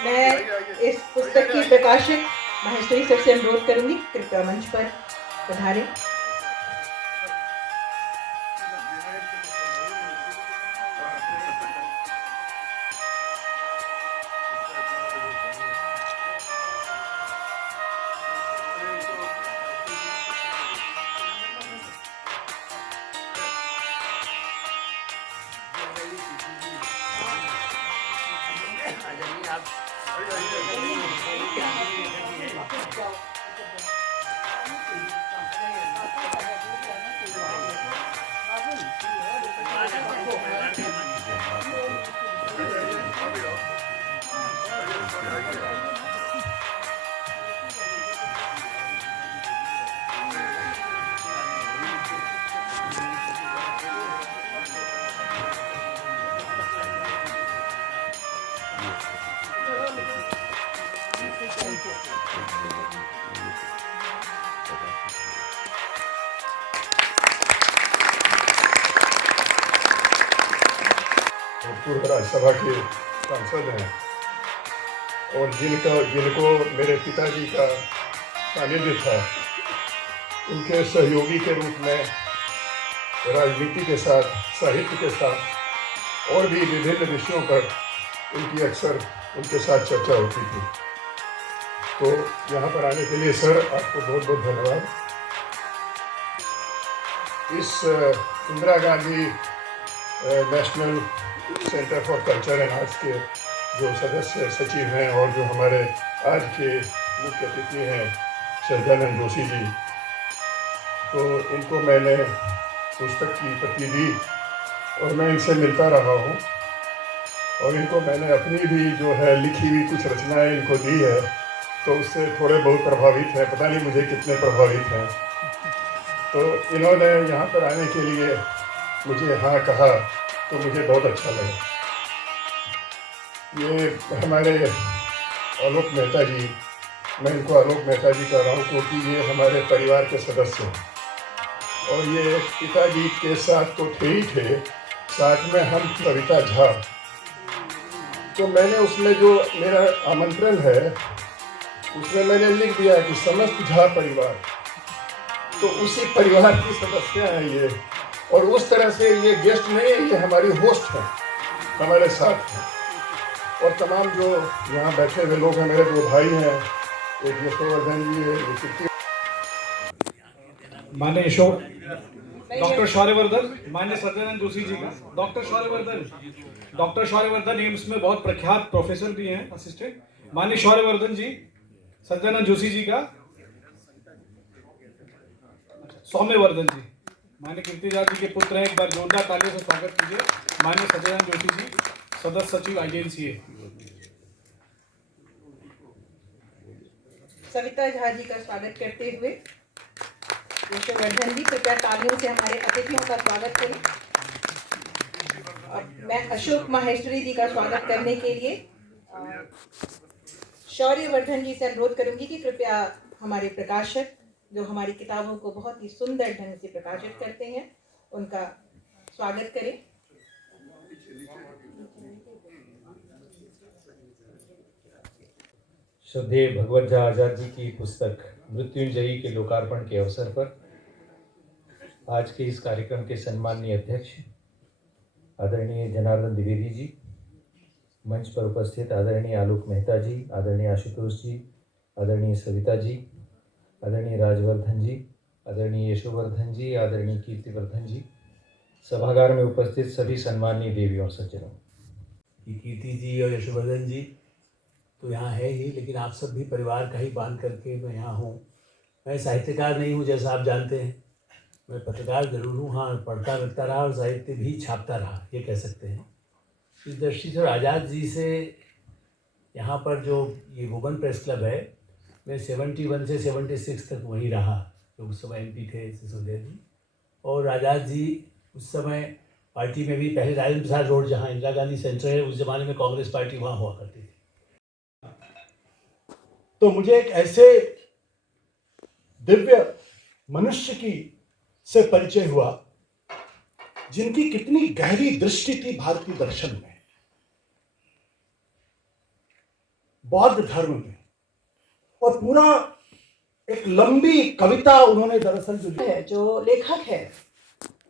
मैं इस पुस्तक की प्रकाशक माहेश्वरी सर से अनुरोध करूंगी, कृपया मंच पर पधारें। पूर्व राज्यसभा के सांसद हैं और जिनको मेरे पिताजी का सानिध्य था, उनके सहयोगी के रूप में राजनीति के साथ, साहित्य के साथ और भी विभिन्न विषयों पर उनकी अक्सर उनके साथ चर्चा होती थी। तो यहाँ पर आने के लिए सर आपको बहुत बहुत धन्यवाद। इस Indira Gandhi national centre for culture and arts के जो सदस्य सचिव हैं और जो हमारे आज के मुख्य अतिथि हैं सज्जनानंद जोशी जी, तो इनको मैंने पुस्तक की प्रति दी और मैं इनसे मिलता रहा हूँ और इनको मैंने अपनी भी जो है लिखी हुई कुछ रचनाएं इनको दी है, तो उससे थोड़े बहुत प्रभावित हैं, पता नहीं मुझे कितने प्रभावित हैं। तो इन्होंने यहाँ पर आने के लिए मुझे हाँ कहा तो मुझे बहुत अच्छा लगा। ये हमारे आलोक मेहता जी, मैं इनको आलोक मेहता जी कह रहा हूँ क्योंकि ये हमारे परिवार के सदस्य हैं और ये पिताजी के साथ तो थे ही थे, साथ में हम कविता झा। तो मैंने उसमें जो मेरा आमंत्रण है उसमें मैंने लिख दिया कि समस्त झा परिवार, तो उसी परिवार की सदस्य हैं ये। और उस तरह से ये गेस्ट नहीं है, ये हमारी होस्ट हैं, हमारे साथ हैं। और तमाम जो यहाँ बैठे हुए लोग हैं, मेरे दो भाई हैं, एक यशोवर्धन जी है, एक कीर्ति। माननीय डॉक्टर शौर्यवर्धन, माननीय सज्जनानंद जोशी जी का डॉक्टर शौर्यवर्धन एम्स में बहुत प्रख्यात प्रोफेसर भी हैं, असिस्टेंट। माननीय शौर्यवर्धन जी, सज्जनानंद जोशी जी का सौम्यवर्धन जी, माननीय कीर्तिराज जी के पुत्र हैं। एक बार जोरदार तालियों से स्वागत कीजिए। माननीय सज्जनानंद जोशी जी, सदस्य सचिव INCA। सविता झा जी का स्वागत करते हुए यशोवर्धन जी, कृपया तालियों से हमारे अतिथियों का स्वागत करें। अब मैं अशोक माहेश्वरी जी का स्वागत करने के लिए शौर्यवर्धन जी से अनुरोध करूंगी कि कृपया हमारे प्रकाशक जो हमारी किताबों को बहुत ही सुंदर ढंग से प्रकाशित करते हैं, उनका स्वागत करें। श्रद्धेय भगवत झा आजाद जी की पुस्तक मृत्युंजयी के लोकार्पण के अवसर पर आज के इस कार्यक्रम के सम्माननीय अध्यक्ष आदरणीय जनार्दन द्विवेदी जी, मंच पर उपस्थित आदरणीय आलोक मेहता जी, आदरणीय आशुतोष जी, आदरणीय सविता जी, आदरणीय राजवर्धन जी, आदरणीय यशोवर्धन जी, आदरणीय कीर्तिवर्धन जी, सभागार में उपस्थित सभी सम्माननीय देवियों और सज्जनों। कीर्ति जी और यशोवर्धन जी तो यहाँ है ही, लेकिन आप सब भी परिवार का ही बांध करके मैं यहाँ हूँ। मैं साहित्यकार नहीं हूँ जैसा आप जानते हैं, मैं पत्रकार ज़रूर हूँ। हाँ, पढ़ता लिखता रहा और साहित्य भी छापता रहा, ये कह सकते हैं। इस दृष्टि से आज़ाद जी से यहाँ पर जो ये वुमन प्रेस क्लब है, मैं 71 से 76 तक वहीं रहा, जो उस समय MP थे सिसोदिया जी। और आज़ाद जी उस समय पार्टी में भी, पहले राजेंद्र प्रसाद रोड जहाँ इंदिरा गांधी सेंटर है, उस ज़माने में कांग्रेस पार्टी वहाँ हुआ करती थी। तो मुझे एक ऐसे दिव्य मनुष्य की से परिचय हुआ जिनकी कितनी गहरी दृष्टि थी भारतीय दर्शन में। बौद्ध धर्म में, और पूरा एक लंबी कविता उन्होंने दरअसल जो लेखक है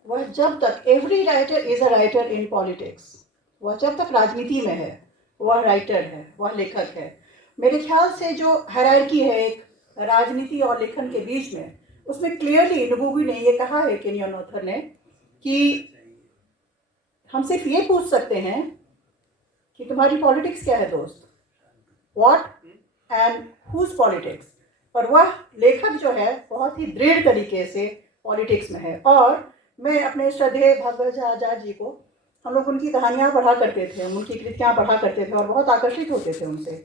वह जब तक, every writer is a writer in politics, वह जब तक राजनीति में है वह राइटर है, वह लेखक है। मेरे ख्याल से जो हायरार्की है एक राजनीति और लेखन के बीच में, उसमें क्लियरली नुबुगु ने ये कहा है, केनियन ऑथर ने, कि हम सिर्फ ये पूछ सकते हैं कि तुम्हारी पॉलिटिक्स क्या है दोस्त, व्हाट एंड हुज पॉलिटिक्स। पर वह लेखक जो है बहुत ही दृढ़ तरीके से पॉलिटिक्स में है। और मैं अपने श्रद्धेय भागवत आचार्य जी को, हम लोग उनकी कहानियाँ पढ़ा करते थे, उनकी कृतियाँ पढ़ा करते थे और बहुत आकर्षित होते थे उनसे।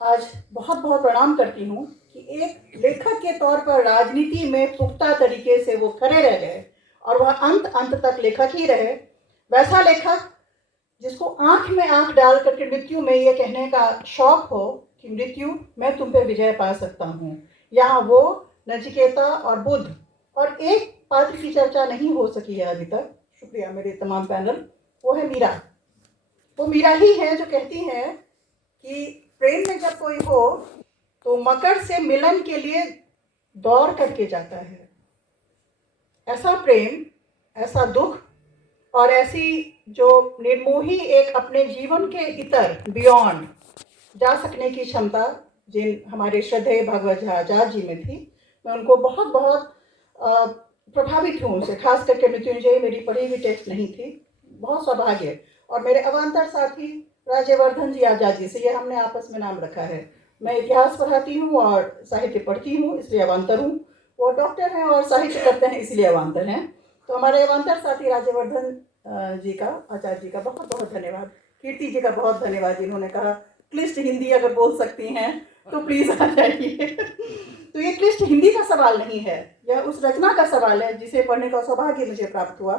आज बहुत बहुत प्रणाम करती हूँ कि एक लेखक के तौर पर राजनीति में पुख्ता तरीके से वो खड़े रह गए और वह अंत तक लेखक ही रहे। वैसा लेखक जिसको आंख में आंख डाल करके मृत्यु में ये कहने का शौक हो कि मृत्यु मैं तुम पे विजय पा सकता हूँ। यहाँ वो नचिकेता और बुद्ध और एक पात्र की चर्चा नहीं हो सकी है अभी तक, शुक्रिया मेरे तमाम पैनल, वो है मीरा। वो मीरा ही है जो कहती हैं कि प्रेम में जब कोई हो तो मकर से मिलन के लिए दौड़ करके जाता है। ऐसा प्रेम, ऐसा दुख और ऐसी जो निर्मोही एक अपने जीवन के इतर बियॉन्ड जा सकने की क्षमता जिन हमारे श्रद्धेय भागवत आचार्य जी में थी, मैं उनको बहुत बहुत प्रभावित हूँ उनसे। खास करके मृत्युंजय मेरी पढ़ी हुई टेक्स्ट नहीं थी, बहुत सौभाग्य। और मेरे अवान्तर साथी राज्यवर्धन जी आजाद जी से, ये हमने आपस में नाम रखा है। मैं इतिहास पढ़ाती हूँ और साहित्य पढ़ती हूँ, इसलिए अवान्तर हूँ। वो डॉक्टर हैं और साहित्य करते हैं, इसलिए अवान्तर हैं। तो हमारे अवान्तर साथी राज्यवर्धन जी का, आचार्य जी का बहुत बहुत धन्यवाद। कीर्ति जी का बहुत धन्यवाद, जिन्होंने कहा क्लिष्ट हिंदी अगर बोल सकती हैं तो प्लीज़ आ जाइए। तो ये क्लिष्ट हिंदी का सवाल नहीं है, यह उस रचना का सवाल है जिसे पढ़ने का सौभाग्य मुझे प्राप्त हुआ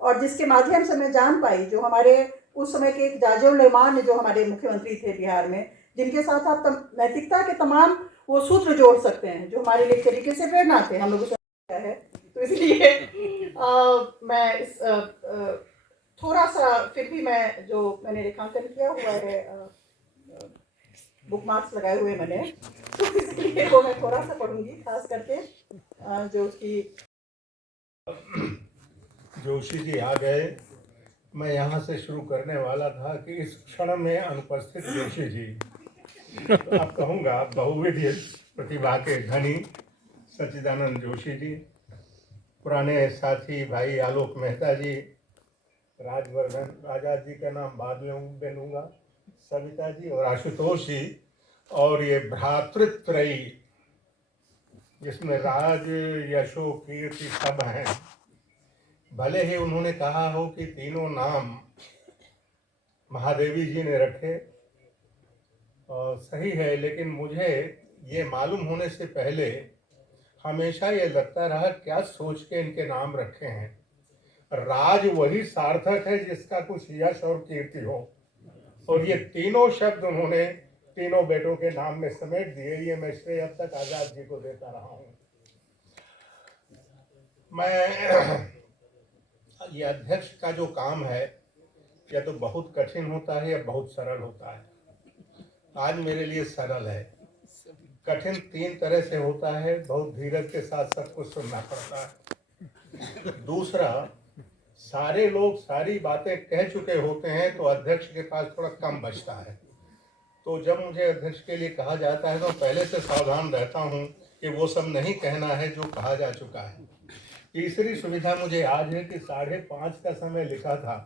और जिसके माध्यम से मैं जान पाई जो हमारे उस समय के जाजोलेमान जो हमारे मुख्यमंत्री थे बिहार में, जिनके साथ आप नैतिकता के तमाम वो सूत्र जोड़ सकते हैं जो हमारे लिए एक तरीके से प्रेरणा थे, हम लोग उसमें है। तो इसलिए मैं इस थोड़ा सा फिर भी मैं जो मैंने रेखांकन किया हुआ है, बुक मार्क्स लगाए हुए मैंने, तो इसलिए वो मैं थोड़ा सा पढ़ूंगी, खास करके जो उसकी। जोशी जी आ गए। मैं यहाँ से शुरू करने वाला था कि इस क्षण में अनुपस्थित जोशी जी, तो अब कहूँगा बहुविध प्रतिभा के धनी सच्चिदानंद जोशी जी, पुराने साथी भाई आलोक मेहता जी, राजवर्धन आजाद जी का नाम बाद में लूँगा, सविता जी और आशुतोष जी, और ये भ्रातृत्रयी जिसमें राज, यशो, कीर्ति सब हैं। भले ही उन्होंने कहा हो कि तीनों नाम महादेवी जी ने रखे, और सही है, लेकिन मुझे ये मालूम होने से पहले हमेशा ये लगता रहा क्या सोच के इनके नाम रखे हैं। राज वही सार्थक है जिसका कुछ यश और कीर्ति हो, और ये तीनों शब्द उन्होंने तीनों बेटों के नाम में समेट दिए। ये मैं श्रेय अब तक आजाद जी को देता रहा हूँ। मैं ये अध्यक्ष का जो काम है या तो बहुत कठिन होता है या बहुत सरल होता है। आज मेरे लिए सरल है। कठिन तीन तरह से होता है, बहुत धीरज के साथ सब कुछ सुनना पड़ता है। दूसरा, सारे लोग सारी बातें कह चुके होते हैं तो अध्यक्ष के पास थोड़ा कम बचता है। तो जब मुझे अध्यक्ष के लिए कहा जाता है तो पहले से सावधान रहता हूँ कि वो सब नहीं कहना है जो कहा जा चुका है। तीसरी सुविधा मुझे आज है कि 5:30 का समय लिखा था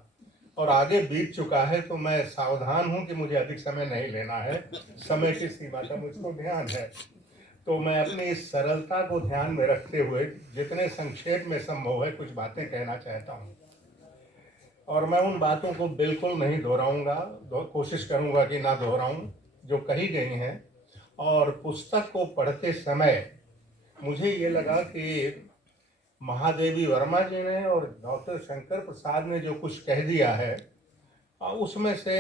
और आगे बीत चुका है, तो मैं सावधान हूँ कि मुझे अधिक समय नहीं लेना है, समय की सीमा का मुझको ध्यान है। तो मैं अपनी इस सरलता को ध्यान में रखते हुए जितने संक्षेप में संभव है कुछ बातें कहना चाहता हूँ, और मैं उन बातों को बिल्कुल नहीं दोहराऊंगा, कोशिश करूंगा कि ना दोहराऊं जो कही गई हैं। और पुस्तक को पढ़ते समय मुझे ये लगा कि महादेवी वर्मा जी ने और डॉक्टर शंकर प्रसाद ने जो कुछ कह दिया है उसमें से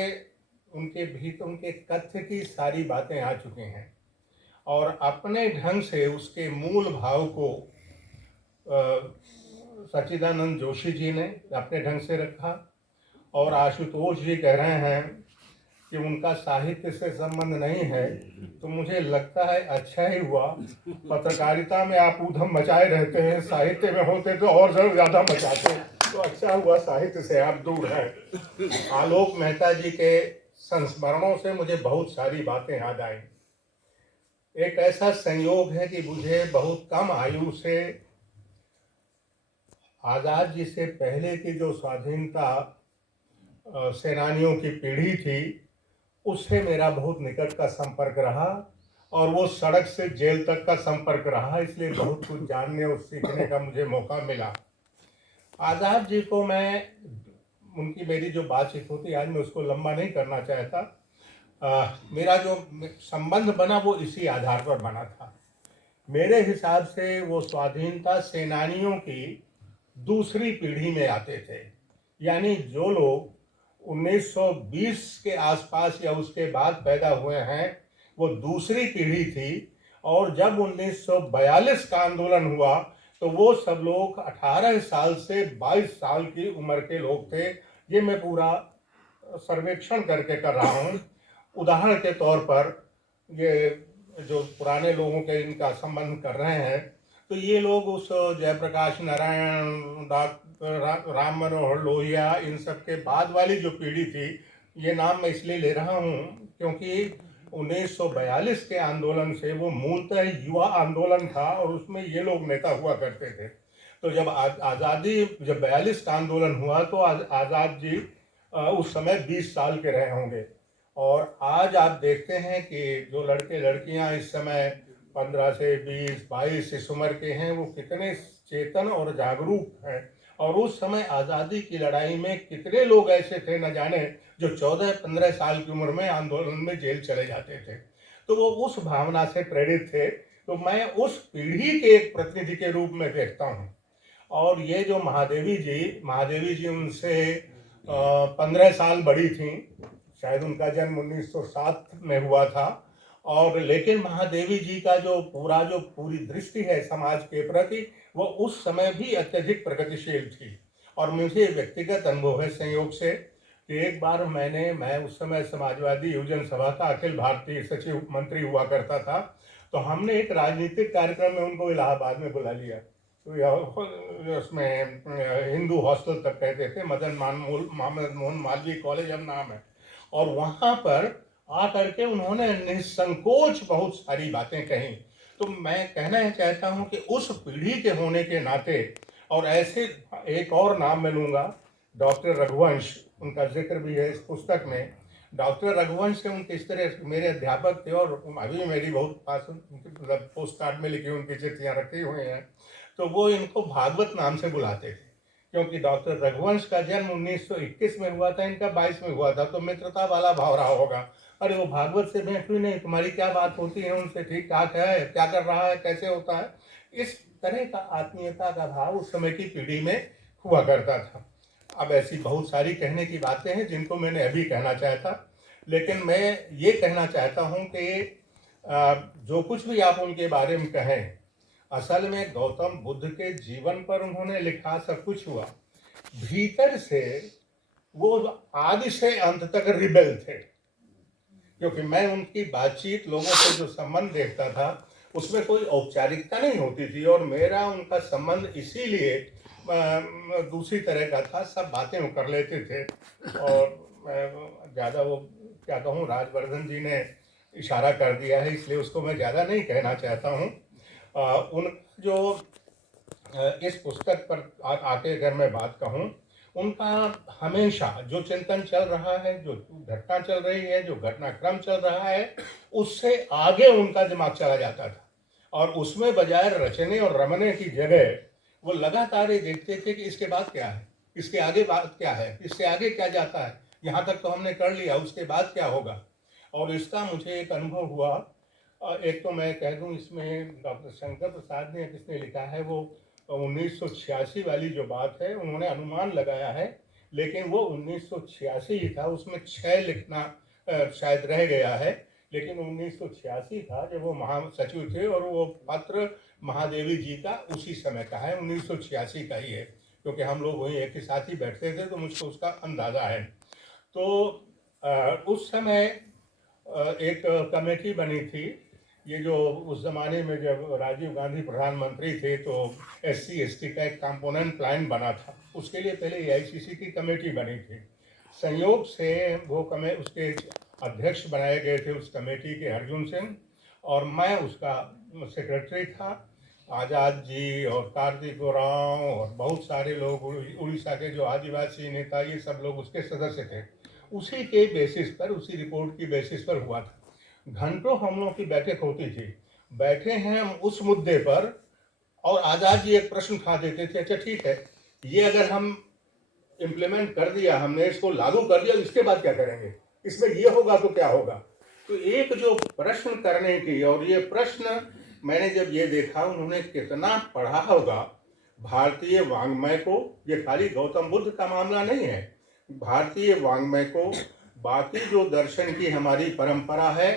उनके भीतर उनके कथ्य की सारी बातें आ चुकी हैं, और अपने ढंग से उसके मूल भाव को सच्चिदानंद जोशी जी ने अपने ढंग से रखा। और आशुतोष जी कह रहे हैं कि उनका साहित्य से संबंध नहीं है, तो मुझे लगता है अच्छा ही हुआ। पत्रकारिता में आप ऊधम मचाए रहते हैं, साहित्य में होते तो और ज़्यादा मचाते, तो अच्छा हुआ साहित्य से आप दूर हैं। आलोक मेहता जी के संस्मरणों से मुझे बहुत सारी बातें याद आई। एक ऐसा संयोग है कि मुझे बहुत कम आयु से आज़ाद जी से पहले की जो स्वाधीनता सेनानियों की पीढ़ी थी, उससे मेरा बहुत निकट का संपर्क रहा, और वो सड़क से जेल तक का संपर्क रहा, इसलिए बहुत कुछ जानने और सीखने का मुझे मौका मिला। आज़ाद जी को मैं, उनकी मेरी जो बातचीत होती आज मैं उसको लंबा नहीं करना चाहता। मेरा जो संबंध बना वो इसी आधार पर बना था। मेरे हिसाब से वो स्वाधीनता सेनानियों की दूसरी पीढ़ी में आते थे, यानी जो लोग 1920 के आसपास या उसके बाद पैदा हुए हैं वो दूसरी पीढ़ी थी, और जब 1942 का आंदोलन हुआ तो वो सब लोग 18 साल से 22 साल की उम्र के लोग थे। ये मैं पूरा सर्वेक्षण करके कर रहा हूँ। उदाहरण के तौर पर ये जो पुराने लोगों के इनका संबंध कर रहे हैं, तो ये लोग उस जयप्रकाश नारायण, डॉक्टर राम मनोहर लोहिया, इन सब के बाद वाली जो पीढ़ी थी, ये नाम मैं इसलिए ले रहा हूँ क्योंकि 1942 के आंदोलन से वो मूलतः युवा आंदोलन था और उसमें ये लोग नेता हुआ करते थे। तो जब आज़ादी, जब 42 का आंदोलन हुआ तो आज़ाद जी उस समय 20 साल के रहे होंगे, और आज आप देखते हैं कि जो लड़के लड़कियां इस समय 15 से 20, 22 इस उम्र के हैं, वो कितने चेतन और जागरूक हैं। और उस समय आज़ादी की लड़ाई में कितने लोग ऐसे थे न जाने जो 14-15 साल की उम्र में आंदोलन में जेल चले जाते थे। तो वो उस भावना से प्रेरित थे। तो मैं उस पीढ़ी के एक प्रतिनिधि के रूप में देखता हूँ। और ये जो महादेवी जी उनसे 15 साल बड़ी थी, शायद उनका जन्म 1907 में हुआ था, और लेकिन महादेवी जी का जो पूरी दृष्टि है समाज के प्रति, वो उस समय भी अत्यधिक प्रगतिशील थी। और मुझे व्यक्तिगत अनुभव है संयोग से कि एक बार मैं उस समय समाजवादी युवजन सभा का अखिल भारतीय सचिव मंत्री हुआ करता था, तो हमने एक राजनीतिक कार्यक्रम में उनको इलाहाबाद में बुला लिया। तो उसमें हिंदू हॉस्टल तक कहते थे, मदन मोहन मालवीय कॉलेज अब नाम है, और वहाँ पर आकर के उन्होंने निसंकोच बहुत सारी बातें कही। तो मैं कहना चाहता हूँ कि उस पीढ़ी के होने के नाते, और ऐसे एक और नाम मैं लूँगा, डॉक्टर रघुवंश, उनका जिक्र भी है इस पुस्तक में। डॉक्टर रघुवंश से उनके इस तरह मेरे अध्यापक थे, और अभी मेरी बहुत पास पोस्ट कार्ड में लिखी उनकी चिट्ठियाँ रखी हुई हैं। तो वो इनको भागवत नाम से बुलाते थे, क्योंकि डॉक्टर रघुवंश का जन्म 1921 में हुआ था, इनका 22 में हुआ था, तो मित्रता वाला भाव रहा होगा। अरे वो भागवत से भेंट हुई नहीं, तुम्हारी क्या बात होती है उनसे, ठीक ठाक है, क्या कर रहा है, कैसे होता है, इस तरह का आत्मीयता का भाव उस समय की पीढ़ी में हुआ करता था। अब ऐसी बहुत सारी कहने की बातें हैं जिनको मैंने अभी कहना चाहता, लेकिन मैं ये कहना चाहता हूँ कि जो कुछ भी आप उनके बारे में कहें, असल में गौतम बुद्ध के जीवन पर उन्होंने लिखा, सब कुछ हुआ, भीतर से वो आदि से अंत तक रिबेल थे। क्योंकि मैं उनकी बातचीत, लोगों से जो संबंध देखता था, उसमें कोई औपचारिकता नहीं होती थी, और मेरा उनका संबंध इसीलिए दूसरी तरह का था। सब बातें वो कर लेते थे, और ज़्यादा वो क्या कहूँ, राजवर्धन जी ने इशारा कर दिया है, इसलिए उसको मैं ज़्यादा नहीं कहना चाहता हूँ। उन जो इस पुस्तक पर आके अगर मैं बात कहूँ, उनका हमेशा जो चिंतन चल रहा है, जो घटना चल रही है, जो घटनाक्रम चल रहा है, उससे आगे उनका दिमाग चला जाता था, और उसमें बजाय रचने और रमने की जगह वो लगातार ये देखते थे कि इसके बाद क्या है, इसके आगे बात क्या है, इससे आगे क्या जाता है, यहाँ तक तो हमने कर लिया, उसके बाद क्या होगा। और इसका मुझे एक अनुभव हुआ। एक तो मैं कह दूँ, इसमें डॉक्टर शंकर प्रसाद ने किसने लिखा है, वो 1986 वाली जो बात है उन्होंने अनुमान लगाया है, लेकिन वो 1986 ही था, उसमें 6 लिखना शायद रह गया है, लेकिन 1986 था जब वो महासचिव थे, और वो पत्र महादेवी जी का उसी समय का है, 1986 का ही है, क्योंकि हम लोग वहीं एक ही साथ ही बैठते थे, तो मुझको उसका अंदाज़ा है। तो उस समय एक कमेटी बनी थी। ये जो उस ज़माने में जब राजीव गांधी प्रधानमंत्री थे तो SC/ST का एक कंपोनेंट प्लान बना था। उसके लिए पहले AICC की कमेटी बनी थी। संयोग से वो उसके अध्यक्ष बनाए गए थे उस कमेटी के अर्जुन सिंह, और मैं उसका सेक्रेटरी था। आज़ाद जी और कार्तिक उरांव और बहुत सारे लोग, उड़ीसा के जो आदिवासी नेता, ये सब लोग उसके सदस्य थे। उसी के बेसिस पर, उसी रिपोर्ट की बेसिस पर हुआ था। घंटों हम लोगों की बैठक होती थी। बैठे हैं हम उस मुद्दे पर, और आज़ाद जी एक प्रश्न उठा देते थे, अच्छा ठीक है, ये अगर हम इम्प्लीमेंट कर दिया, हमने इसको लागू कर दिया, इसके बाद क्या करेंगे, इसमें ये होगा तो क्या होगा। तो एक जो प्रश्न करने की, और ये प्रश्न मैंने जब ये देखा उन्होंने कितना पढ़ा होगा भारतीय वाङ्मय को, ये खाली गौतम बुद्ध का मामला नहीं है, भारतीय वाङ्मय को, बाकी जो दर्शन की हमारी परंपरा है,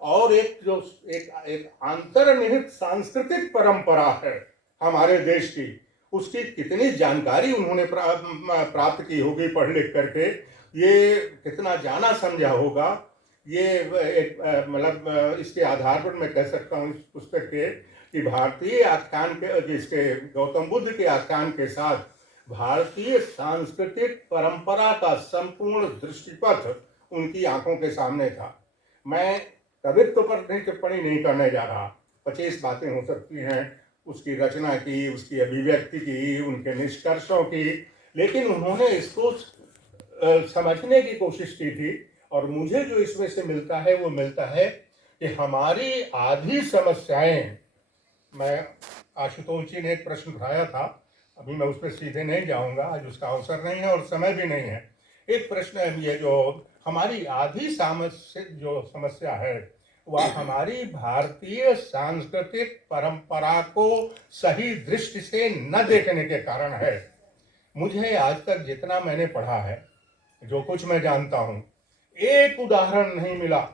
और एक अंतर्निहित सांस्कृतिक परंपरा है हमारे देश की, उसकी कितनी जानकारी उन्होंने प्राप्त की होगी पढ़ लिख करके, ये कितना जाना समझा होगा। ये एक मतलब इसके आधार पर मैं कह सकता हूँ इस पुस्तक के कि भारतीय आख्यान के, जिसके गौतम बुद्ध के आख्यान के साथ भारतीय सांस्कृतिक परंपरा का संपूर्ण दृष्टिपथ उनकी आंखों के सामने था। मैं कवित्व पर टिप्पणी नहीं करने जा रहा, 25 बातें हो सकती हैं उसकी रचना की, उसकी अभिव्यक्ति की, उनके निष्कर्षों की, लेकिन उन्होंने इसको समझने की कोशिश की थी। और मुझे जो इसमें से मिलता है वो मिलता है कि हमारी आधी समस्याएं, मैं आशुतोष जी ने एक प्रश्न उठाया था, अभी मैं उस पर सीधे नहीं जाऊंगा, आज उसका अवसर नहीं है और समय भी नहीं है। एक प्रश्न है ये, जो हमारी आधी जो समस्या है वह हमारी भारतीय सांस्कृतिक परंपरा को सही दृष्टि से न देखने के कारण है। मुझे आज तक जितना मैंने पढ़ा है, जो कुछ मैं जानता हूँ, एक उदाहरण नहीं मिला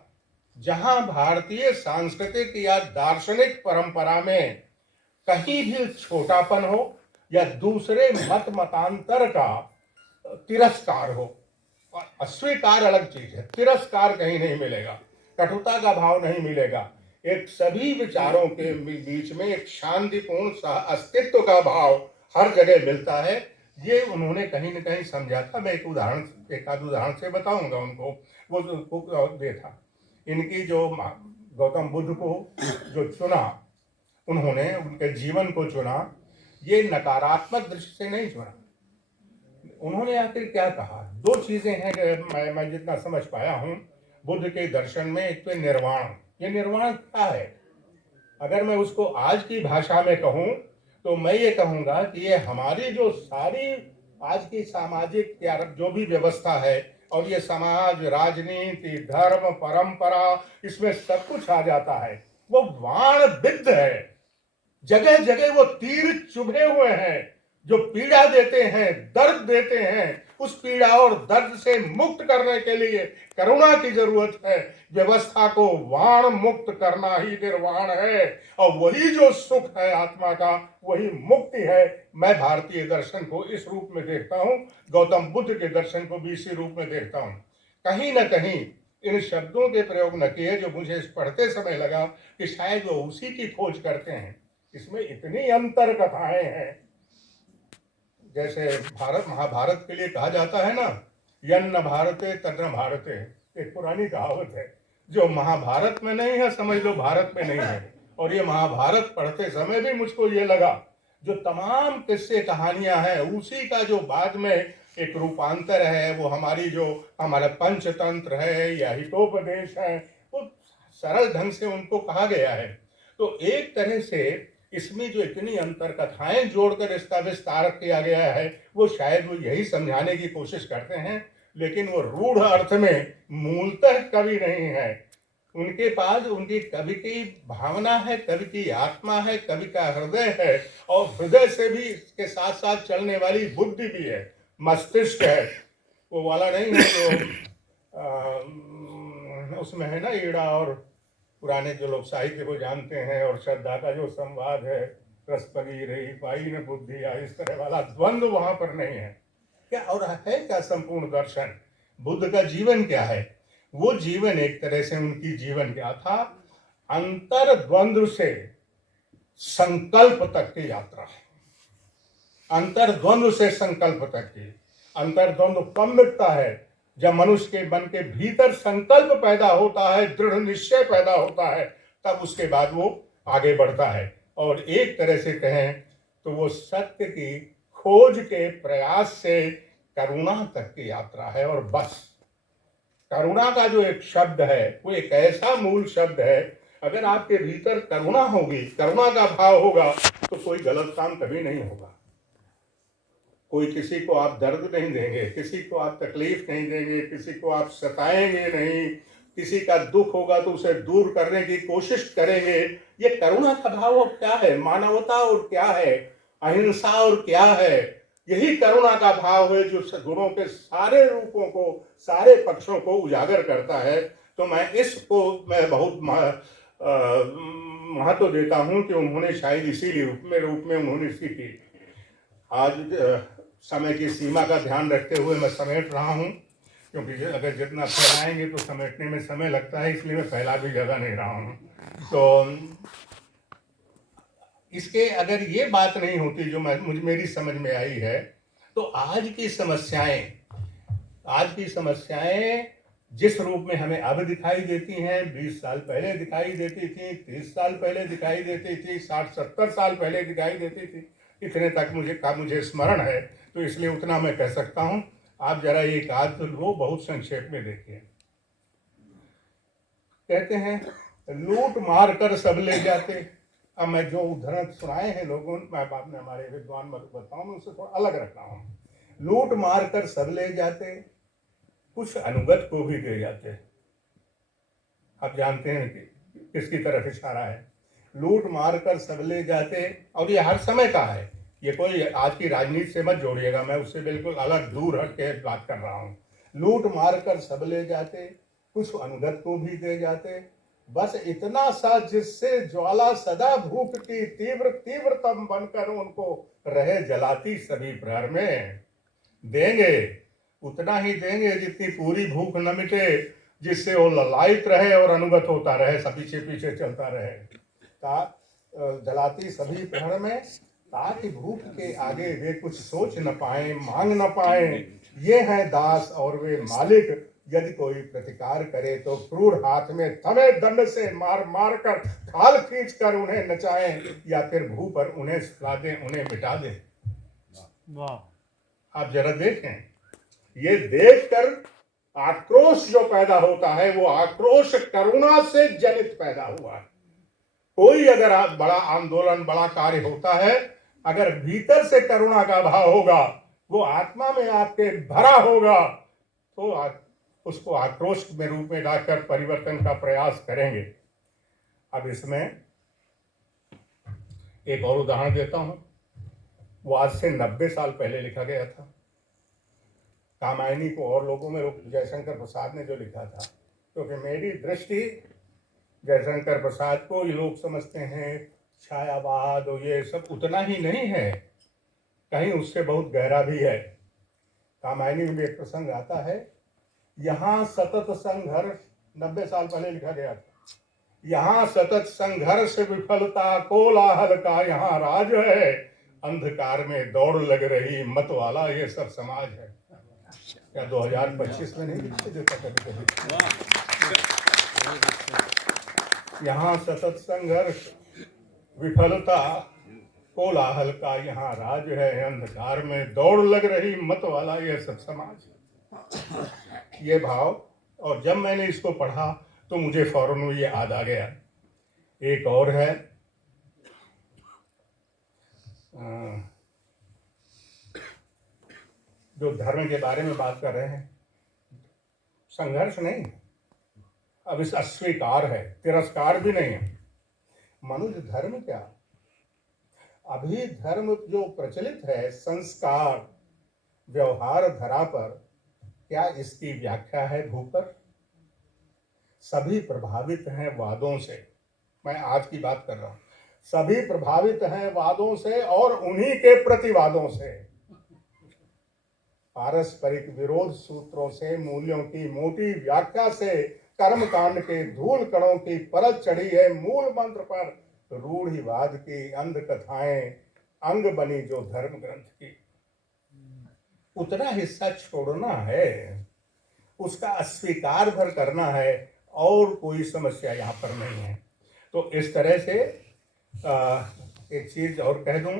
जहां भारतीय सांस्कृतिक या दार्शनिक परंपरा में कहीं भी छोटापन हो या दूसरे मतांतर का तिरस्कार हो। अस्वीकार अलग चीज है, तिरस्कार कहीं नहीं मिलेगा, कटुता का भाव नहीं मिलेगा। एक सभी विचारों के बीच में एक शांतिपूर्ण अस्तित्व का भाव हर जगह मिलता है। ये उन्होंने कहीं न कहीं समझा था। मैं एक आध उदाहरण से बताऊंगा उनको। वो देखा इनकी जो गौतम बुद्ध को जो चुना उन्होंने, उनके जीवन को चुना, ये नकारात्मक दृष्टि से नहीं चुना। उन्होंने आखिर क्या कहा, दो चीजें हैं मैं जितना समझ पाया हूँ बुद्ध के दर्शन में। एक तो निर्वाण, ये निर्वाण क्या है, अगर मैं उसको आज की भाषा में कहूँ तो मैं ये कहूँगा कि ये हमारी जो सारी आज की सामाजिक या जो भी व्यवस्था है, और ये समाज, राजनीति, धर्म, परंपरा, इसमें सब कुछ आ जाता है, वो वाण बिद्ध है। जगह जगह वो तीर चुभे हुए हैं जो पीड़ा देते हैं, दर्द देते हैं। उस पीड़ा और दर्द से मुक्त करने के लिए करुणा की जरूरत है। व्यवस्था को वाण मुक्त करना ही निर्वाण है, और वही जो सुख है आत्मा का, वही मुक्ति है। मैं भारतीय दर्शन को इस रूप में देखता हूँ, गौतम बुद्ध के दर्शन को भी इसी रूप में देखता हूँ। कहीं ना कहीं इन शब्दों के प्रयोग न किए जो मुझे पढ़ते समय लगा कि शायद वो उसी की खोज करते हैं। इसमें इतनी अंतर कथाएं हैं, जैसे महाभारत के लिए कहा जाता है ना, यन्न भारते तन्न भारते, एक पुरानी कहावत है। जो महाभारत में नहीं है समझ लो भारत में नहीं है। और ये महाभारत पढ़ते समय भी मुझको ये लगा, जो तमाम किस्से कहानियां हैं उसी का जो बाद में एक रूपांतर है, वो हमारा पंचतंत्र है या हितोपदेश है, वो सरल ढंग से उनको कहा गया है। तो एक तरह से इसमें जो इतनी अंतर कथाएं जोड़कर इसका विस्तार किया गया है, वो शायद वो यही समझाने की कोशिश करते हैं, लेकिन वो रूढ़ अर्थ में मूलतः कवि नहीं है। उनके पास उनकी कवि की भावना है, कवि की आत्मा है, कवि का हृदय है, और हृदय से भी इसके साथ साथ चलने वाली बुद्धि भी है, मस्तिष्क है। वो वाला नहीं है जो उसमें है ना, ईड़ा और पुराने जो लोग साहित्य को जानते हैं, और श्रद्धा का जो संवाद है, रसपगी रही पाई न बुद्धि आई, इस तरह वाला द्वंद्व वहां पर नहीं है। क्या और है क्या संपूर्ण दर्शन, बुद्ध का जीवन क्या है, वो जीवन एक तरह से उनकी जीवन क्या था, अंतर्द्वंद्व से संकल्प तक की यात्रा है। अंतर्द्वंद्व से संकल्प तक की। अंतर्द्वंद्व कब मिटता है? जब मनुष्य के मन के भीतर संकल्प पैदा होता है, दृढ़ निश्चय पैदा होता है, तब उसके बाद वो आगे बढ़ता है। और एक तरह से कहें तो वो सत्य की खोज के प्रयास से करुणा तक की यात्रा है। और बस करुणा का जो एक शब्द है वो एक ऐसा मूल शब्द है, अगर आपके भीतर करुणा होगी, करुणा का भाव होगा, तो कोई गलत काम कभी नहीं होगा। कोई किसी को आप दर्द नहीं देंगे, किसी को आप तकलीफ नहीं देंगे, किसी को आप सताएंगे नहीं, किसी का दुख होगा तो उसे दूर करने की कोशिश करेंगे। ये करुणा का भाव क्या है? मानवता और क्या है? अहिंसा और क्या है? यही करुणा का भाव है जो गुणों के सारे रूपों को, सारे पक्षों को उजागर करता है। तो मैं इसको बहुत महत्व देता हूं कि उन्होंने शायद इसी रूप में उन्होंने सीखी। आज समय की सीमा का ध्यान रखते हुए मैं समेट रहा हूं, क्योंकि अगर जितना फैलाएंगे तो समेटने में समय लगता है, इसलिए मैं फैला भी ज़्यादा नहीं रहा हूं। तो इसके अगर ये बात नहीं होती जो मेरी समझ में आई है, तो आज की समस्याएं जिस रूप में हमें अब दिखाई देती हैं, 20 साल पहले दिखाई देती थी, 30 साल पहले दिखाई देती थी, 60-70 साल पहले दिखाई देती थी, इतने तक मुझे स्मरण है, तो इसलिए उतना मैं कह सकता हूं। आप जरा एक आध वो बहुत संक्षेप में देखिए। कहते हैं लूट मार कर सब ले जाते। अब मैं जो उदाहरण सुनाए हैं लोगों ने, हमारे विद्वान बताऊं, मैं उससे थोड़ा अलग रख रहा हूँ। लूट मार कर सब ले जाते, कुछ अनुगत को भी दे जाते। आप जानते हैं कि किसकी तरफ इशारा है। लूट मार कर सब ले जाते, और ये हर समय का है, ये कोई आज की राजनीति से मत जोड़िएगा, मैं उससे बिल्कुल अलग दूर हट के बात कर रहा हूँ। लूट मार कर सब ले जाते, कुछ अनुगत को भी दे जाते, बस इतना सा जिससे ज्वाला सदा भूख की तीव्र तीव्रतम बनकर उनको रहे जलाती सभी प्रहर में। देंगे उतना ही देंगे जितनी पूरी भूख न मिटे, जिससे वो ललायित रहे और अनुगत होता रहे, सब पीछे पीछे चलता रहे। जलाती सभी प्रहर में, ताकि भूख के आगे वे कुछ सोच न पाए, मांग न पाए। ये हैं दास और वे मालिक, यदि कोई प्रतिकार करे तो क्रूर हाथ में थमे दंड से मार मार कर खाल खींच कर उन्हें नचाएं, या फिर भू पर उन्हें सुला दें, उन्हें मिटा दें। आप जरा देखें, ये देखकर आक्रोश जो पैदा होता है, वो आक्रोश करुणा से जनित पैदा हुआ है। कोई अगर बड़ा आंदोलन, बड़ा कार्य होता है, अगर भीतर से करुणा का भाव होगा, वो आत्मा में आपके भरा होगा, तो उसको आक्रोश के रूप में लाकर परिवर्तन का प्रयास करेंगे। अब इसमें एक और उदाहरण देता हूं। वो आज से 90 साल पहले लिखा गया था। कामायनी को और लोगों में जयशंकर प्रसाद ने जो लिखा था, क्योंकि मेरी दृष्टि जयशंकर प्रसाद को ये लोग समझते हैं छायावाद और ये सब, उतना ही नहीं है, कहीं उससे बहुत गहरा भी है। कामायनी में एक प्रसंग आता है, यहाँ सतत संघर्ष, 90 साल पहले लिखा गया था, यहाँ सतत संघर्ष विफलता कोलाहल का यहाँ राज है, अंधकार में दौड़ लग रही मत वाला ये सब समाज है। क्या 2025 में नहीं लिखते देता कभी? यहाँ सतत संघर्ष विफलता कोलाहल का यहाँ राज है, अंधकार में दौड़ लग रही मत वाला ये सब समाज। ये भाव, और जब मैंने इसको पढ़ा तो मुझे फौरन ये याद आ गया। एक और है, जो धर्म के बारे में बात कर रहे हैं, संघर्ष नहीं, अब इस अस्वीकार है, तिरस्कार भी नहीं है। मनुष्य धर्म क्या, अभी धर्म जो प्रचलित है, संस्कार व्यवहार धरा पर, क्या इसकी व्याख्या है भू पर? सभी प्रभावित हैं वादों से। मैं आज की बात कर रहा हूं। सभी प्रभावित हैं वादों से और उन्हीं के प्रतिवादों से। पारस्परिक विरोध सूत्रों से, मूल्यों की मोटी व्याख्या से, कर्मकांड के धूल कणों की परत चढ़ी है मूल मंत्र पर। रूढ़िवाद की अंध कथाएं अंग बनी जो धर्म ग्रंथ की। उतना हिस्सा छोड़ना है, उसका अस्वीकार भर करना है, और कोई समस्या यहाँ पर नहीं है। तो इस तरह से एक चीज और कह दूं,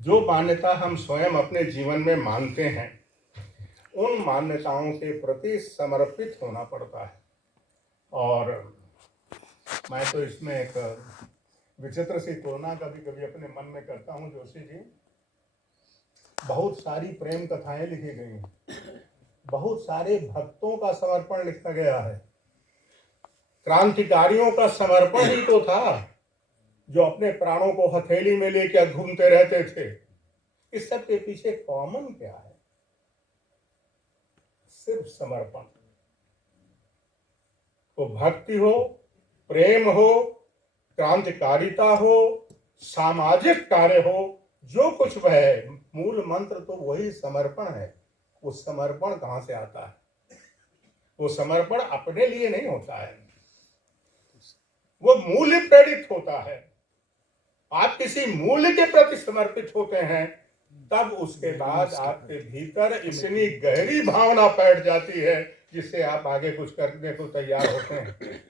जो मान्यता हम स्वयं अपने जीवन में मानते हैं, उन मान्यताओं के प्रति समर्पित होना पड़ता है। और मैं तो इसमें एक विचित्र सी तुलना कभी कभी अपने मन में करता हूँ। जोशी जी, बहुत सारी प्रेम कथाएं लिखी गई हैं, बहुत सारे भक्तों का समर्पण लिखा गया है। क्रांतिकारियों का समर्पण ही तो था, जो अपने प्राणों को हथेली में लेकर घूमते रहते थे। इस सब के पीछे कॉमन क्या है? सिर्फ समर्पण। तो भक्ति हो, प्रेम हो, क्रांतिकारिता हो, सामाजिक कार्य हो, जो कुछ वह है, मूल मंत्र तो वही समर्पण है। वो समर्पण कहां से आता है? वो समर्पण अपने लिए नहीं होता है, वो मूल्य प्रेरित होता है। आप किसी मूल्य के प्रति समर्पित होते हैं, तब उसके बाद आपके भीतर इतनी गहरी भावना बैठ जाती है जिससे आप आगे कुछ करने को तैयार होते हैं।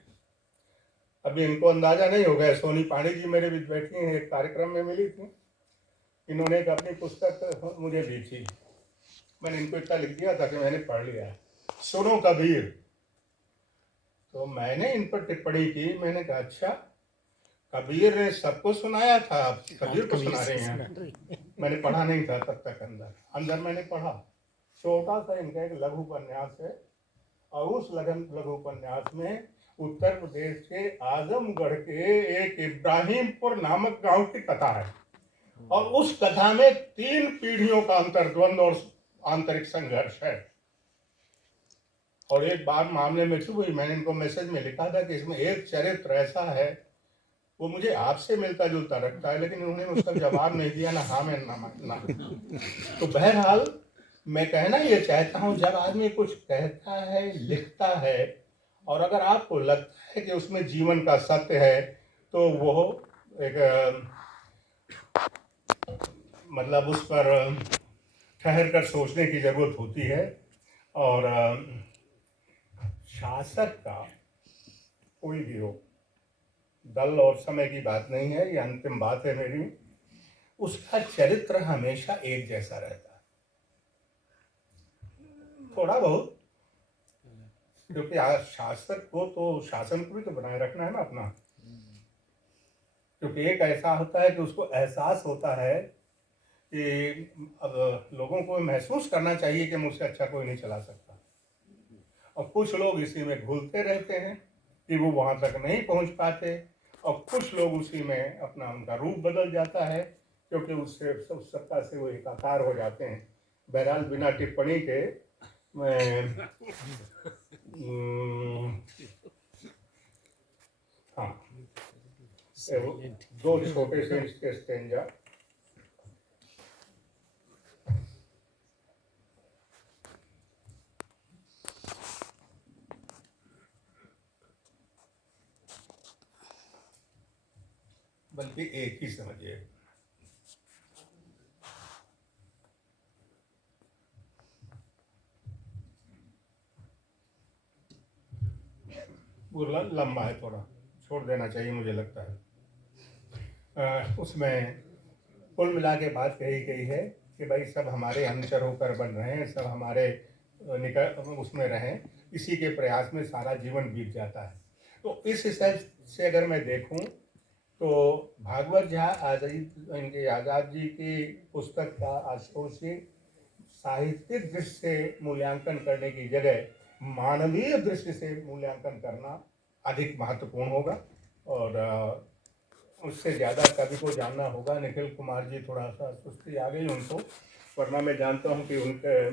अभी इनको अंदाजा नहीं होगा, सोनी पांडे जी मेरे बीच बैठी हैं, एक कार्यक्रम में मिली थी। इन्होंने एक अपनी पुस्तक मुझे दी थी, मैंने इनको इतना लिख दिया था कि मैंने पढ़ लिया, सुनो कबीर। तो मैंने इन पर टिप्पणी की, मैंने कहा अच्छा, कबीर ने सबको सुनाया था, आप कबीर को सुना रहे हैं। मैंने पढ़ा नहीं था तब तक, अंदर मैंने पढ़ा। छोटा सा इनका एक लघु उपन्यास है, और उस लघु उपन्यास में उत्तर प्रदेश के आजमगढ़ के एक इब्राहिमपुर नामक गांव की कथा है, और उस कथा में 3 पीढ़ियों का अंतर्द्वंद और आंतरिक संघर्ष है। और एक बात मामले में चुप हुई, मैंने इनको मैसेज में लिखा था कि इसमें एक चरित्र ऐसा है, वो मुझे आपसे मिलता जुलता रखता है, लेकिन उन्होंने उसका जवाब नहीं दिया, ना हाँ में ना। तो बहरहाल मैं कहना ये चाहता हूँ, जब आदमी कुछ कहता है, लिखता है, और अगर आपको लगता है कि उसमें जीवन का सत्य है, तो वो एक मतलब उस पर ठहर कर सोचने की जरूरत होती है। और शासक का कोई भी हो, दल और समय की बात नहीं है, ये अंतिम बात है मेरी, उसका चरित्र हमेशा एक जैसा रहता है। थोड़ा बहुत, क्योंकि शासक को तो शासन को भी तो बनाए रखना है ना अपना। क्योंकि एक ऐसा होता है कि उसको एहसास होता है कि अब लोगों को महसूस करना चाहिए कि मुझसे अच्छा कोई नहीं चला सकता, और कुछ लोग इसी में घुलते रहते हैं कि वो वहां तक नहीं पहुंच पाते, और कुछ लोग उसी में अपना उनका रूप बदल जाता है, क्योंकि उससे उस सत्ता से वो एकाकार हो जाते हैं। बहरहाल बिना टिप्पणी के मैं हाँ, 2 छोटे से इसके स्टेंजा। बल्कि एक ही समझिए। वो लंबा है, थोड़ा छोड़ देना चाहिए मुझे लगता है। उसमें कुल मिला के बात कही गई है कि भाई सब हमारे अनुचर होकर बन रहे हैं, सब हमारे निकट उसमें रहें, इसी के प्रयास में सारा जीवन बीत जाता है। तो इस हिसाब से अगर मैं देखूं तो भागवत झा इनके आज़ाद जी की पुस्तक का आशोषी साहित्यिक दृष्टि से मूल्यांकन करने की जगह मानवीय दृष्टि से मूल्यांकन करना अधिक महत्वपूर्ण होगा, और उससे ज़्यादा कवि को जानना होगा। निखिल कुमार जी थोड़ा सा सुस्ती आ गई उनको, वरना मैं जानता हूँ कि उनके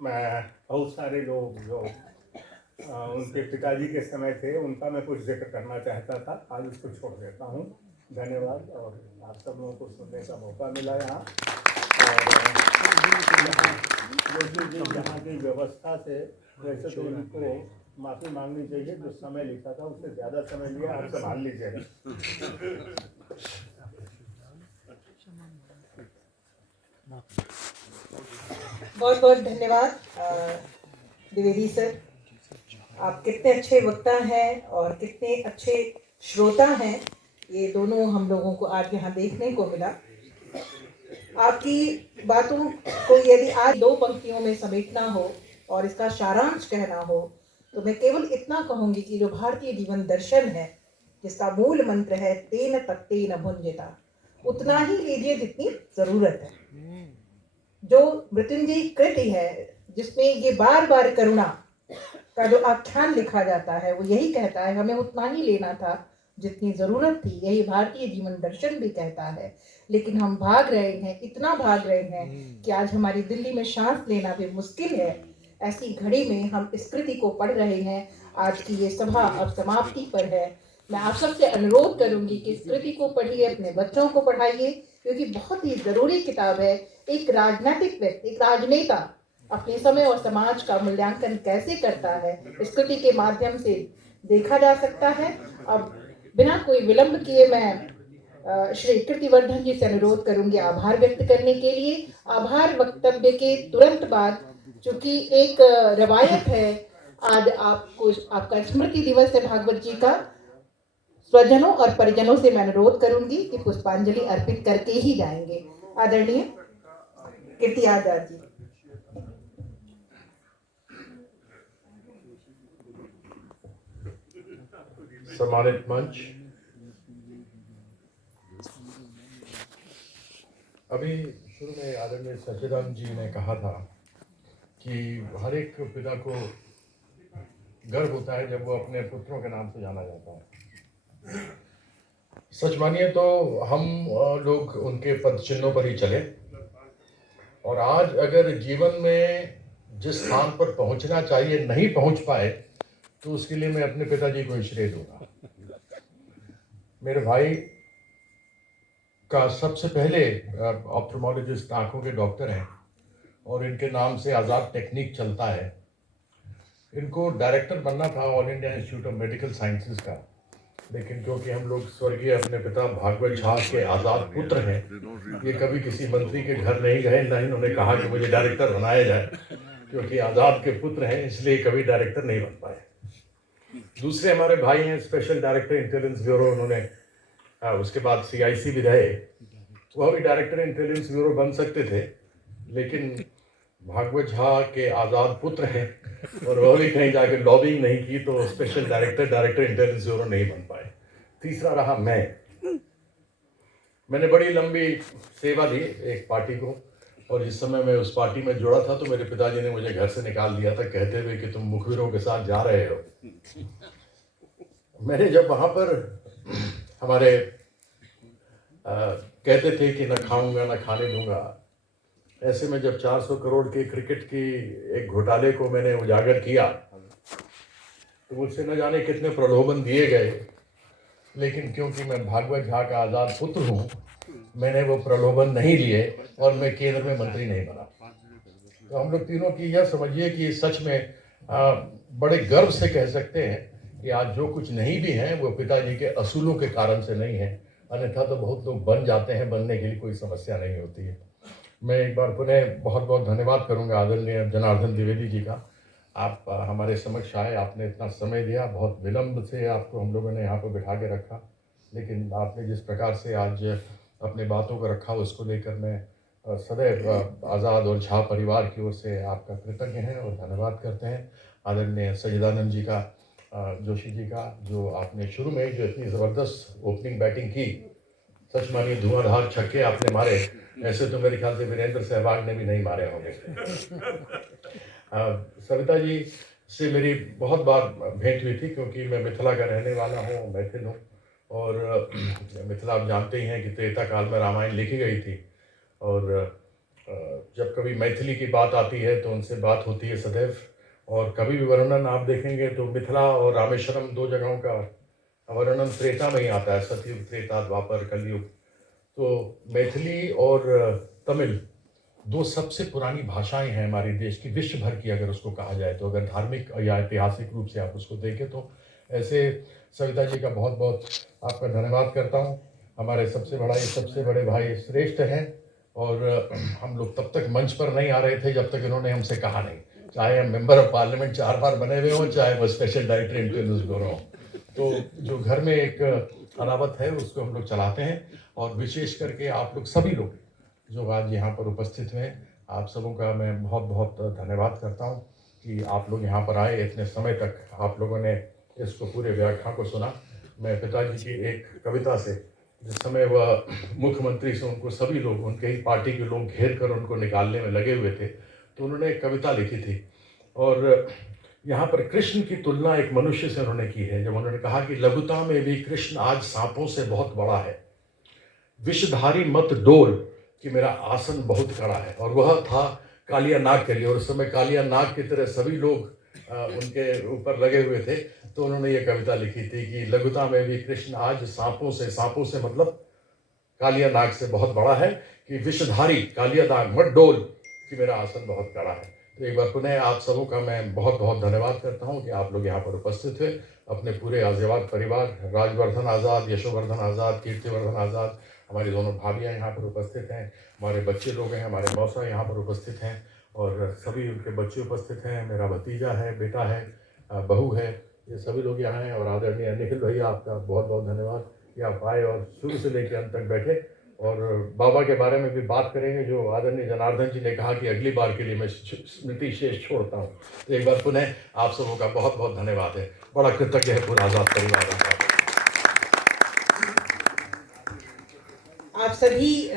बहुत सारे लोग जो उनके पिताजी के समय थे, उनका मैं कुछ जिक्र करना चाहता था, आज उसको छोड़ देता हूँ। धन्यवाद। और आप सब लोगों को सुनने का मौका मिला यहाँ। और यहाँ की व्यवस्था से वैसे तो उनको माफ़ी मांगनी चाहिए, जो समय लिखा था उससे ज़्यादा समय लिया, आप संभाल लीजिएगा। बहुत बहुत धन्यवाद द्विवेदी सर। आप कितने अच्छे वक्ता हैं और कितने अच्छे श्रोता हैं, ये दोनों हम लोगों को आज यहाँ देखने को मिला। आपकी बातों को यदि आज 2 पंक्तियों में समेटना हो और इसका सारांश कहना हो तो मैं केवल इतना कहूँगी कि जो भारतीय जीवन दर्शन है, जिसका मूल मंत्र है तेन तत्तेन भुंजिता, उतना ही लीजिए जितनी ज़रूरत है। जो मृत्युंजयी कृति है जिसमें ये बार बार करुणा का जो आख्यान लिखा जाता है, वो यही कहता है हमें उतना ही लेना था जितनी ज़रूरत थी। यही भारतीय जीवन दर्शन भी कहता है। लेकिन हम भाग रहे हैं, इतना भाग रहे हैं कि आज हमारी दिल्ली में सांस लेना भी मुश्किल है। ऐसी घड़ी में हम इस कृति को पढ़ रहे हैं। आज की ये सभा अब समाप्ति पर है। मैं आप सबसे अनुरोध करूंगी कि इस कृति को पढ़िए, अपने बच्चों को पढ़ाइए, क्योंकि बहुत ही ज़रूरी किताब है। एक राजनीतिक व्यक्ति, एक राजनेता अपने समय और समाज का मूल्यांकन कैसे करता है, इस कृति के माध्यम से देखा जा सकता है। अब बिना कोई विलंब किए मैं श्री कीर्तिवर्धन जी से अनुरोध करूंगी आभार व्यक्त करने के लिए। आभार वक्तव्य के तुरंत बाद, चूंकि एक रवायत है, आज आपको आपका स्मृति दिवस है भागवत जी का, स्वजनों और परिजनों से मैं अनुरोध करूंगी कि पुष्पांजलि अर्पित करके ही जाएंगे। आदरणीय कीर्ति आजाद जी। सम्मानित मंच, अभी शुरू में आदरणीय सच्चिदानंद जी ने कहा था कि हर एक पिता को गर्व होता है जब वो अपने पुत्रों के नाम से जाना जाता है। सच मानिए तो हम लोग उनके पद चिन्हों पर ही चले, और आज अगर जीवन में जिस स्थान पर पहुंचना चाहिए नहीं पहुंच पाए तो उसके लिए मैं अपने पिताजी को श्रेय दूंगा। मेरे भाई का सबसे पहले ऑप्थेल्मोलॉजिस्ट, आंखों के डॉक्टर हैं, और इनके नाम से आज़ाद टेक्निक चलता है। इनको डायरेक्टर बनना था all India institute of medical sciences का, लेकिन क्योंकि हम लोग स्वर्गीय अपने पिता भागवत झा के आज़ाद पुत्र हैं, ये कभी किसी मंत्री के घर नहीं गए, न इन्होंने कहा कि मुझे डायरेक्टर बनाया जाए। क्योंकि आज़ाद के पुत्र हैं इसलिए कभी डायरेक्टर नहीं बन पाए। दूसरे हमारे भाई हैं स्पेशल डायरेक्टर इंटेलिजेंस ब्यूरो, उन्होंने उसके बाद CIC भी रहे, वह भी डायरेक्टर इंटेलिजेंस ब्यूरो बन सकते थे, लेकिन भागवत झा के आज़ाद पुत्र हैं और वह भी कहीं जाके लॉबिंग नहीं की तो स्पेशल डायरेक्टर इंटेलिजेंस ब्यूरो नहीं बन पाए। तीसरा रहा मैंने बड़ी लंबी सेवा दी एक पार्टी को, और जिस समय मैं उस पार्टी में जुड़ा था तो मेरे पिताजी ने मुझे घर से निकाल दिया था, कहते हुए कि तुम मुखबिरों के साथ जा रहे हो। मैंने जब वहाँ पर हमारे कहते थे कि न खाऊंगा न खाने दूंगा, ऐसे में जब 400 करोड़ के क्रिकेट की एक घोटाले को मैंने उजागर किया तो मुझसे न जाने कितने प्रलोभन दिए गए, लेकिन क्योंकि मैं भागवत झा का आज़ाद पुत्र हूँ, मैंने वो प्रलोभन नहीं लिए और मैं केंद्र में मंत्री नहीं बना। तो हम लोग तीनों की यह समझिए कि सच में बड़े गर्व से कह सकते हैं कि आज जो कुछ नहीं भी हैं वो पिताजी के असूलों के कारण से नहीं है, अन्यथा तो बहुत लोग बन जाते हैं, बनने के लिए कोई समस्या नहीं होती है। मैं एक बार पुनः बहुत बहुत धन्यवाद करूंगा आदरणीय जनार्दन द्विवेदी जी का। आप हमारे समक्ष आए, आपने इतना समय दिया, बहुत विलंब से आपको हम लोगों ने यहाँ पर बिठा के रखा, लेकिन आपने जिस प्रकार से आज अपने बातों को रखा उसको लेकर मैं सदैव आज़ाद और झा परिवार की ओर से आपका कृतज्ञ हैं और धन्यवाद करते हैं। आदरणीय सच्चिदानंद जी का, जोशी जी का, जो आपने शुरू में जो इतनी ज़बरदस्त ओपनिंग बैटिंग की, सच मानिए धुआंधार छक्के आपने मारे, ऐसे तो मेरे ख्याल से वीरेंद्र सहवाग ने भी नहीं मारे होंगे। सविता जी से मेरी बहुत बार भेंट हुई थी, क्योंकि मैं मिथिला का रहने वाला हूँ, मैथिल हूँ, और मिथिला आप जानते ही हैं कि त्रेता काल में रामायण लिखी गई थी, और जब कभी मैथिली की बात आती है तो उनसे बात होती है सदैव। और कभी भी वर्णन आप देखेंगे तो मिथिला और रामेश्वरम 2 जगहों का वर्णन त्रेता में ही आता है, सतयुग, त्रेता, द्वापर, कलयुग। तो मैथिली और तमिल दो सबसे पुरानी भाषाएं हैं हमारे देश की, विश्व भर की अगर उसको कहा जाए तो, अगर धार्मिक या ऐतिहासिक रूप से आप उसको देखें तो। ऐसे सविता जी का बहुत बहुत आपका धन्यवाद करता हूँ। हमारे सबसे बड़े भाई श्रेष्ठ हैं, और हम लोग तब तक मंच पर नहीं आ रहे थे जब तक इन्होंने हमसे कहा नहीं, चाहे हम मेंबर ऑफ पार्लियामेंट 4 बार बने हुए हों, चाहे वो स्पेशल डायरेक्टर इंटरव्यूज हो रहा हो। तो जो घर में एक अनावत है उसको हम लोग चलाते हैं, और विशेष करके आप लोग सभी लोग जो आज यहाँ पर उपस्थित हैं, आप सबों का मैं बहुत बहुत धन्यवाद करता हूँ कि आप लोग यहाँ पर आए, इतने समय तक आप लोगों ने इसको पूरे व्याख्या को सुना। मैं पिताजी की एक कविता से, जिस समय वह मुख्यमंत्री से उनको सभी लोग, उनके ही पार्टी के लोग घेर कर उनको निकालने में लगे हुए थे, तो उन्होंने एक कविता लिखी थी, और यहाँ पर कृष्ण की तुलना एक मनुष्य से उन्होंने की है, जब उन्होंने कहा कि लघुता में भी कृष्ण आज सांपों से बहुत बड़ा है, विषधारी मत डोल कि मेरा आसन बहुत कड़ा है। और वह था कालिया नाग के लिए, और उस समय कालिया नाग की तरह सभी लोग उनके ऊपर लगे हुए थे। तो उन्होंने ये कविता लिखी थी कि लघुता में भी कृष्ण आज सांपों से मतलब कालिया नाग से बहुत बड़ा है, कि विषधारी कालिया नाग मत डोल कि मेरा आसन बहुत कड़ा है। तो एक बार पुनः आप सबों का मैं बहुत बहुत धन्यवाद करता हूँ कि आप लोग यहाँ पर उपस्थित हुए। अपने पूरे आशीर्वाद परिवार, राजवर्धन आज़ाद, यशोवर्धन आज़ाद, कीर्तिवर्धन आज़ाद, हमारी दोनों भाभियाँ यहाँ पर उपस्थित हैं, हमारे बच्चे लोग हैं, हमारे मौसा यहाँ पर उपस्थित हैं, और सभी उनके बच्चे उपस्थित हैं, मेरा भतीजा है, बेटा है, बहू है, ये सभी लोग यहाँ हैं। और आदरणीय निखिल भैया, आपका बहुत बहुत धन्यवाद कि आप आए और शुरू से लेकर अंत तक बैठे। और बाबा के बारे में भी बात करेंगे, जो आदरणीय जनार्दन जी ने कहा कि अगली बार के लिए मैं स्मृति शेष छोड़ता हूँ। तो एक बार पुनः आप सबों का बहुत बहुत धन्यवाद है। बड़ा कृतज्ञ है पूरा आज़ाद परिवार। आप सभी